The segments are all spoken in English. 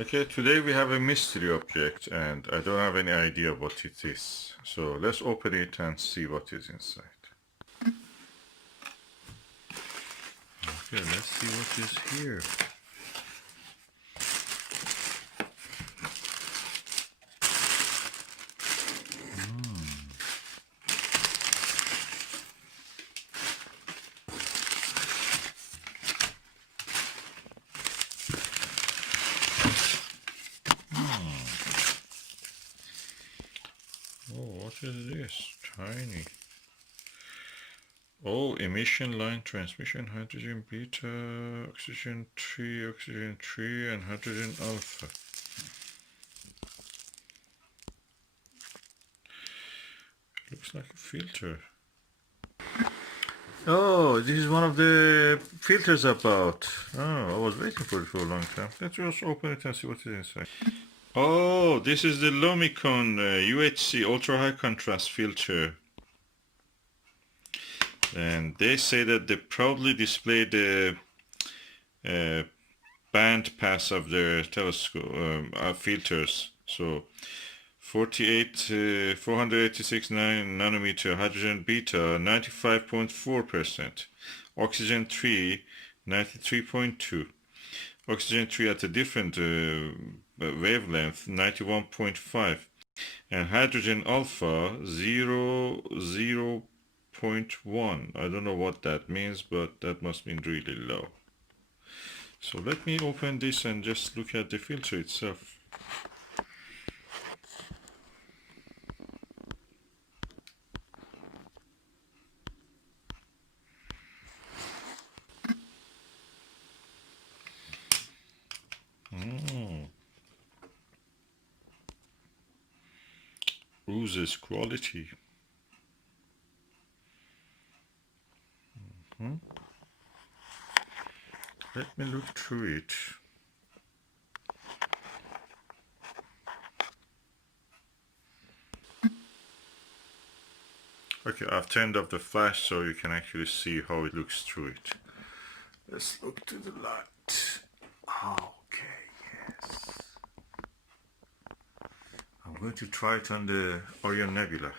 Okay, today we have a mystery object and I don't have any idea what it is. So let's open it and see what is inside. Okay, let's see what is here. Oh, what is this? Tiny. Oh, emission line transmission, hydrogen beta, oxygen 3, and hydrogen alpha. Looks like a filter. Oh, this is one of the filters about. Oh, I was waiting for it for a long time. Let's just open it and see what is inside. Oh, this is the Lumicon UHC Ultra High Contrast filter. And they say that they probably display the band pass of their telescope filters. So 486 nanometer hydrogen beta 95.4%, oxygen 3 93.2, oxygen 3 at a different wavelength 91.5, and hydrogen alpha 0.1. I don't know what that means, but that must mean really low. So let me open this and just look at the filter itself. Oozes quality. Let me look through it. Okay, I've turned off the flash so you can actually see how it looks through it. Let's look to the light. Okay, yes. I'm going to try it on the Orion Nebula.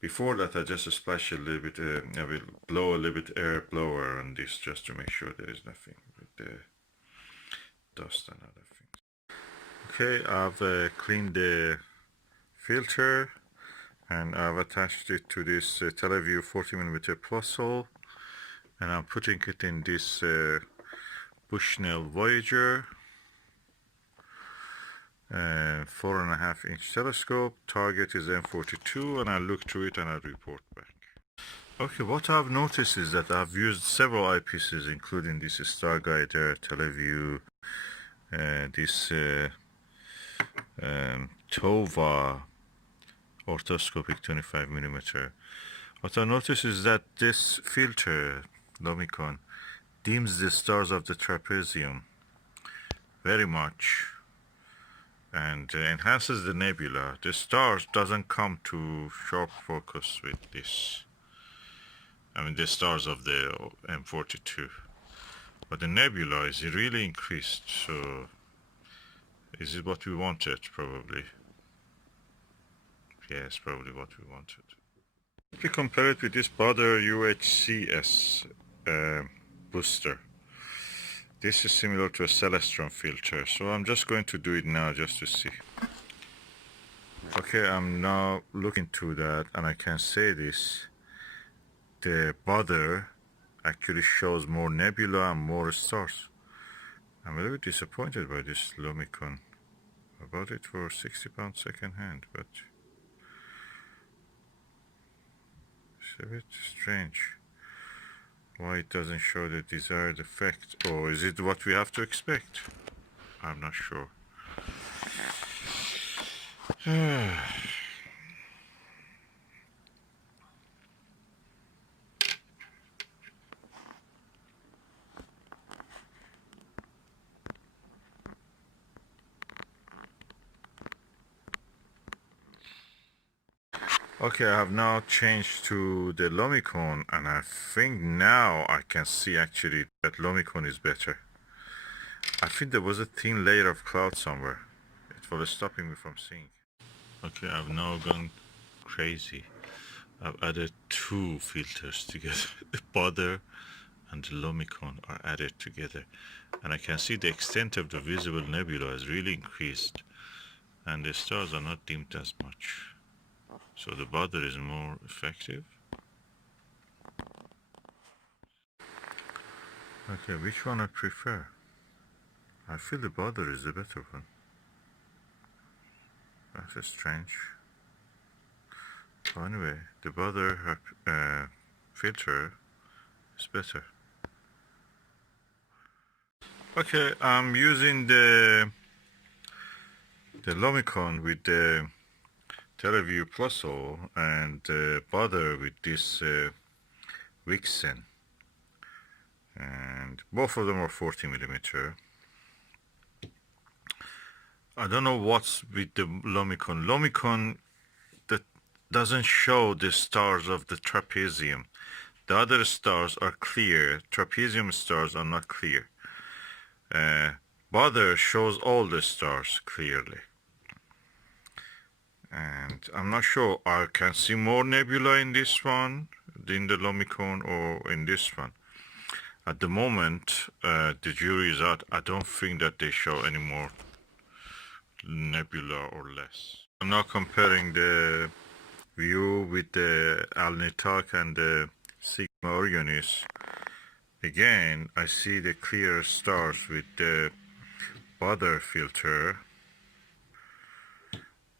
Before that, I just splash a little bit, I will blow a little bit air blower on this just to make sure there is nothing with the dust and other things. Okay, I've cleaned the filter and I've attached it to this Teleview 40mm plus hole, and I'm putting it in this Bushnell Voyager 4.5-inch telescope. Target is M42, and I'll look through it and I'll report back. Okay, what I've noticed is that I've used several eyepieces, including this Starguider, Teleview, this Tova orthoscopic 25mm. What I notice is that this filter, Lumicon, dims the stars of the trapezium very much and enhances the nebula. The stars doesn't come to sharp focus with this. I mean the stars of the M42. But the nebula is really increased, so is it what we wanted? Probably. Yes, probably what we wanted. If you compare it with this Baader UHCS booster, this is similar to a Celestron filter, so I'm just going to do it now just to see. Okay, I'm now looking through that and I can say this. The Baader actually shows more nebula and more stars. I'm a little bit disappointed by this Lumicon. I bought it for £60 second hand, but it's a bit strange. Why it doesn't show the desired effect, or is it what we have to expect? I'm not sure. Okay, I have now changed to the Lumicon, and I think now I can see actually that Lumicon is better. I think there was a thin layer of cloud somewhere. It was stopping me from seeing. Okay, I've now gone crazy. I've added two filters together. The Baader and the Lumicon are added together. And I can see the extent of the visible nebula has really increased. And the stars are not dimmed as much. So the Baader is more effective. Okay, which one I prefer? I feel the Baader is the better one. That's strange. Well, anyway, the Baader filter is better. Okay, I'm using the Lumicon with the TeleView Pluso and the Baader with this Vixen, and both of them are 40mm. I don't know what's with the Lumicon. Lumicon that doesn't show the stars of the trapezium. The other stars are clear. Trapezium stars are not clear. Baader shows all the stars clearly. And I'm not sure I can see more nebula in this one, in the Lumicon, or in this one. At the moment, the jury is out. I don't think that they show any more nebula or less. I'm now comparing the view with the Alnitak and the Sigma Orionis. Again, I see the clear stars with the Baader filter,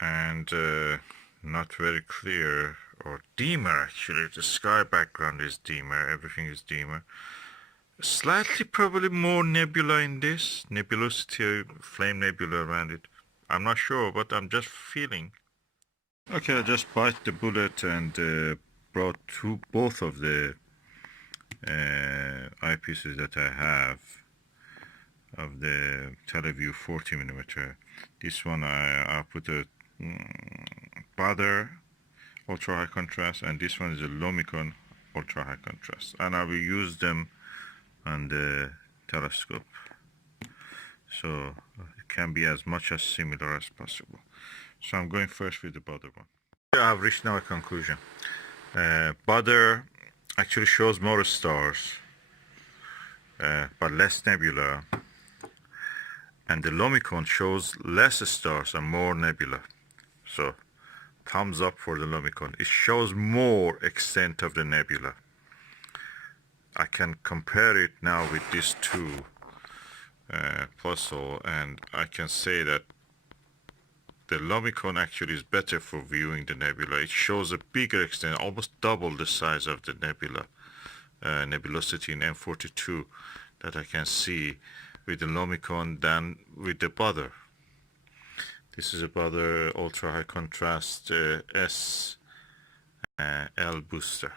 and not very clear, or dimmer actually. The sky background is dimmer, everything is dimmer. Slightly probably more nebula in this, nebulosity, flame nebula around it. I'm not sure, but I'm just feeling. Okay, I just bite the bullet and brought both of the eyepieces that I have of the TeleView 40mm. This one I put a Baader Ultra High Contrast, and this one is a Lumicon Ultra High Contrast, and I will use them on the telescope, so it can be as much as similar as possible. So I'm going first with the Baader one. I have reached now a conclusion. Baader actually shows more stars, but less nebula, and the Lumicon shows less stars and more nebula. So thumbs up for the Lumicon. It shows more extent of the nebula. I can compare it now with these two Pluso, and I can say that the Lumicon actually is better for viewing the nebula. It shows a bigger extent, almost double the size of the nebula, nebulosity in M42 that I can see with the Lumicon than with the Baader. This is a Baader Ultra High Contrast S L booster.